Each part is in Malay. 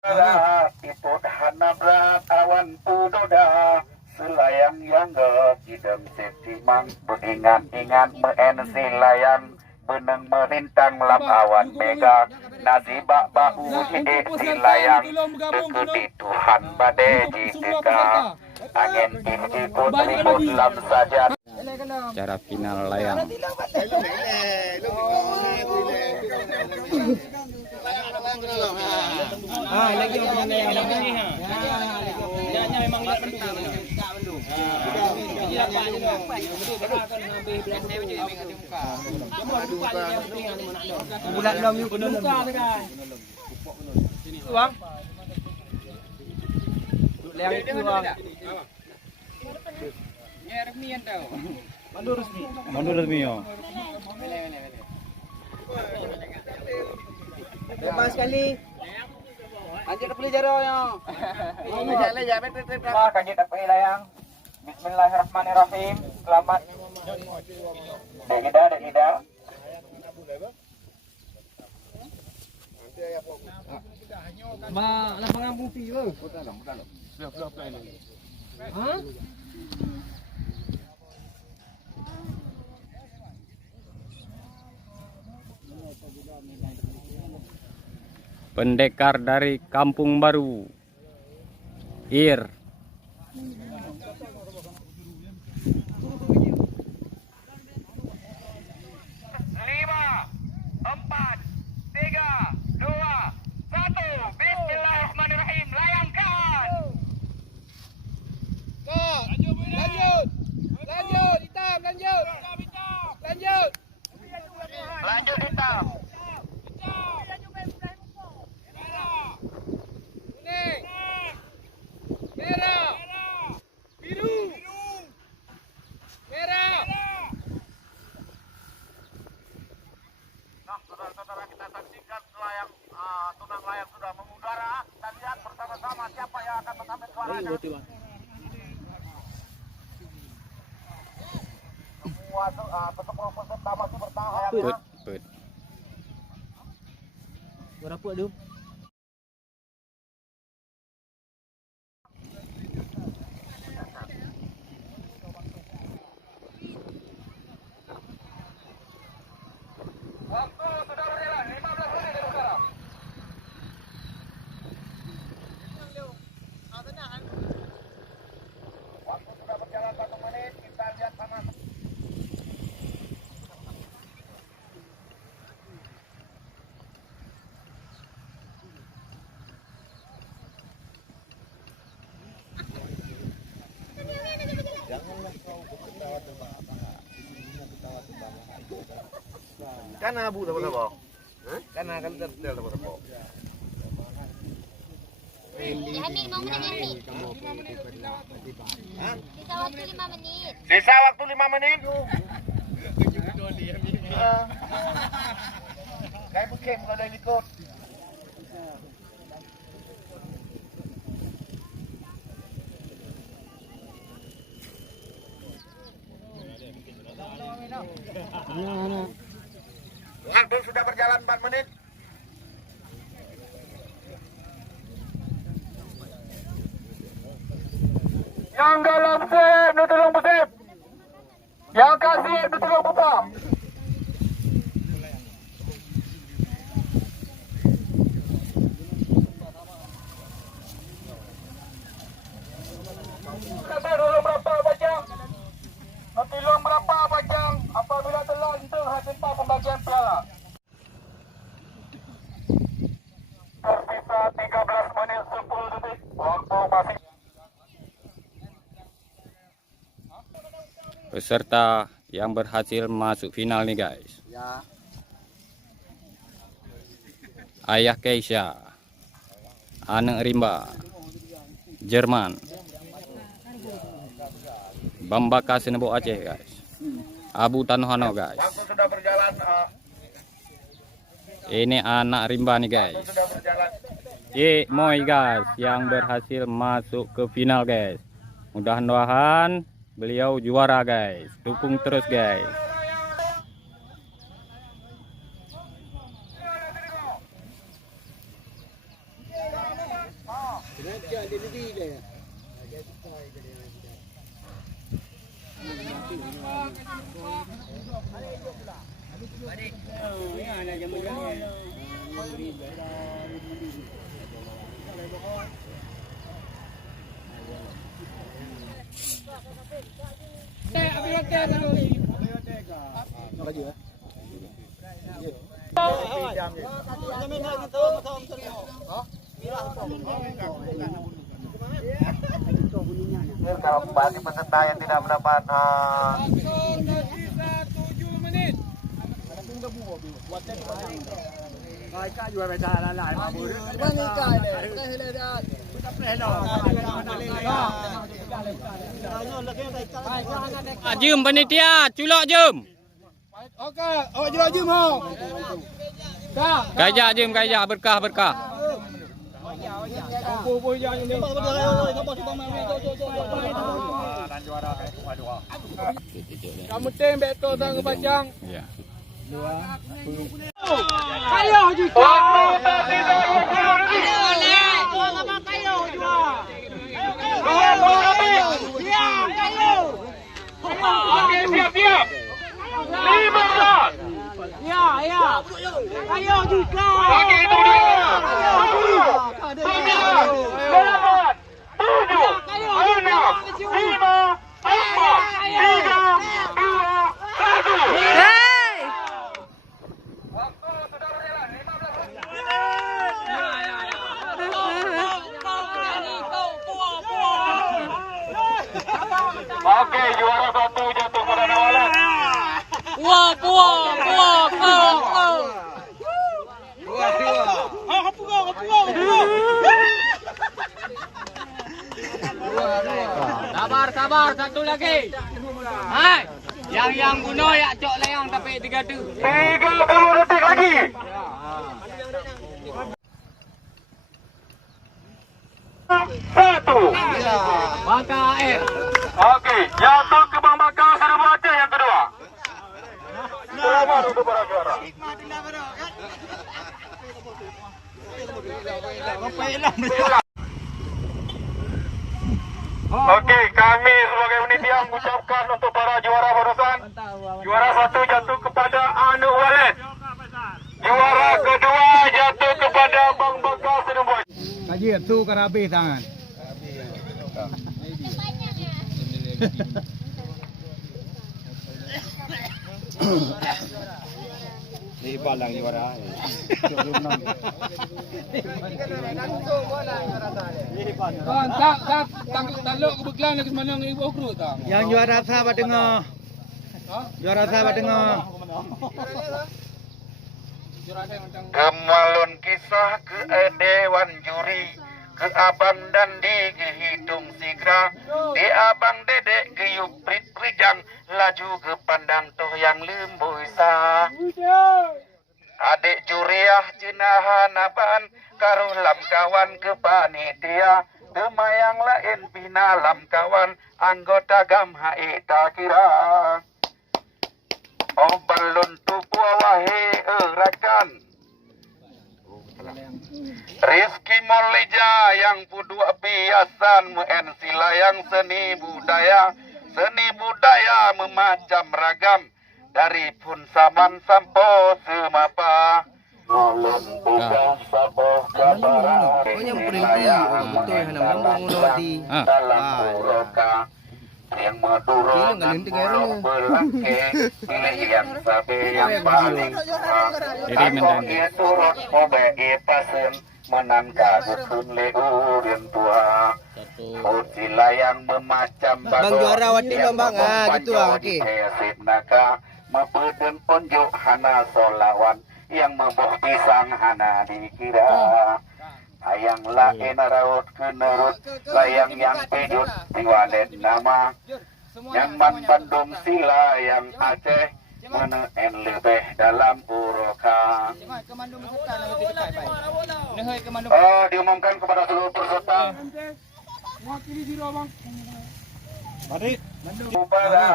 Iput hanabrak awan pudoda selayang yang idem setimang beringat-ingat meen silayang beneng merintang lam awan mega nazibak bau silayang deketi Tuhan bade jika angin ikut ribut lam saja. Cara final layang. Lagi orang layang memang lihat mendung. Bulan 6 yuk buka kan. Bang. Layang itu bang. Ya resmian tau. Mandur resmi. Mandur resmi yo. Depan sekali. Anjir beli jaronya. Ini jalan ya betul. Kanjit apa layang. Bismillahirrahmanirrahim. Selamat. Dekida. Ma, anak pengampung piye? Hah? Pendekar dari Kampung Baru. Ir. Lanjut hitam. Saudara-saudara kita saksikan layang tunang layang sudah mengudara. Kita lihat bersama-sama siapa yang akan mengambil suaranya. Semua tetap peserta masih bertahan. Put. Berapa tu? Waktu sudah berjalan 15 menit dari sekarang. Waktu sudah berjalan 1 menit, kita lihat sama. Kan abu dapat apa? Kan akan tertel dapat apa? Yani, mau menit Yani. Sisa waktu 5 menit. Sisa waktu 5 menit. Kayak bukem kalau ada yang ikut. Waktu sudah berjalan 4 menit. Yang dalam sip, tolong besip. Yang kasih, tolong buka. Kasih dulu berapa bajang? Nanti luang berapa bajang? Apabila telah itu hasil pembagian piala. Tersisa 13 menit 10 detik. Waktu masih. Peserta yang berhasil masuk final nih guys. Ya. Ayah Keisha, Anak Rimba, Jerman, Bambaka Senebo Aceh guys. Abu Tanohano guys. Waktu sudah berjalan. Ini Anak Rimba nih guys. Sudah berjalan. Moy guys yang berhasil masuk ke final guys. Mudah-mudahan beliau juara guys. Dukung terus guys. Kalau bagi peserta yang tidak mendapat Jom panitia, culak jom. Okey, awak jual je mau. Kajak jom, kajak berkah. Kamu tem betul sang kepacang. Ya. Kayo juga. siap-siap 15 Ya. Kayo juga. Bagi itu dia 10 9 8 7 6 5 4 3 2 1 Waktu sudah berjalan 15 Oke, juara 1 jatuh pada Nawalan. Sabar, satu lagi. Hai, yang bunuh ya cok layang tapi 30 detik lagi. Satu. Bangka air. Oke, jatuh ke Bang Bakal Seribu Aceh yang kedua. Selamat untuk para juara. Oke, kami sebagai panitia mengucapkan untuk para juara barusan. Juara 1 jatuh kepada Anu Walid. Juara kedua jatuh kepada Bang Bakal Seribu Aceh. Kaji tu karabi tangan. Ni balang juara. Tak ke Beklan ke mana dengan ibu kru tak? Yang juara sahabat dengar. Juara sahabat dengar. Kemalun kisah ke Dewan Juri, ke Abang Dandi ke Hidung Sigra, di Abang Dedek ke Yuprit Rijang, laju ke Pandang Toh yang Lemboy Sah. Adik Juriah Jenahan Aban, karuh lam kawan ke panitia, kemayang lain pina lam kawan, anggota Gamha Ita Kira. Oh balon tupu wahe rakan. Rizky Moleja yang pudu biasan muen silayang seni budaya memacam ragam dari pun saman sampo semapa. Nolong buka saboh kabaran silayang dalam puroka. Yang Madura dan Pulau Belangke, pilih yang sabi yang paling suka. Akonya turut mobai pasen, menangka dusun leurin tua. Sila yang memacam Bang juara wati bang, gitu bang, oke. Naka, mapeden ponjok hana solawan, yang memboh pisang hana dikira. Ayang lain raut kenerut, layang yang pejut diwalet nama. Yang man Bandung sila yang Aceh, meneen lebih dalam uroka. Diumumkan kepada seluruh peserta. Ubara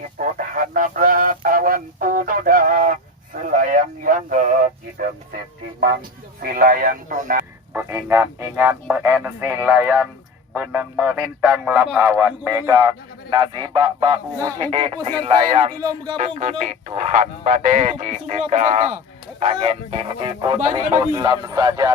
iput hanabra awan pudoda, selayang yang idem setimang, silayang tunang. Ingat-ingat mensi layang beneng melintang lam awan mega nasibak bau di layang deketi Tuhan badai jika angin ikut ribut lam saja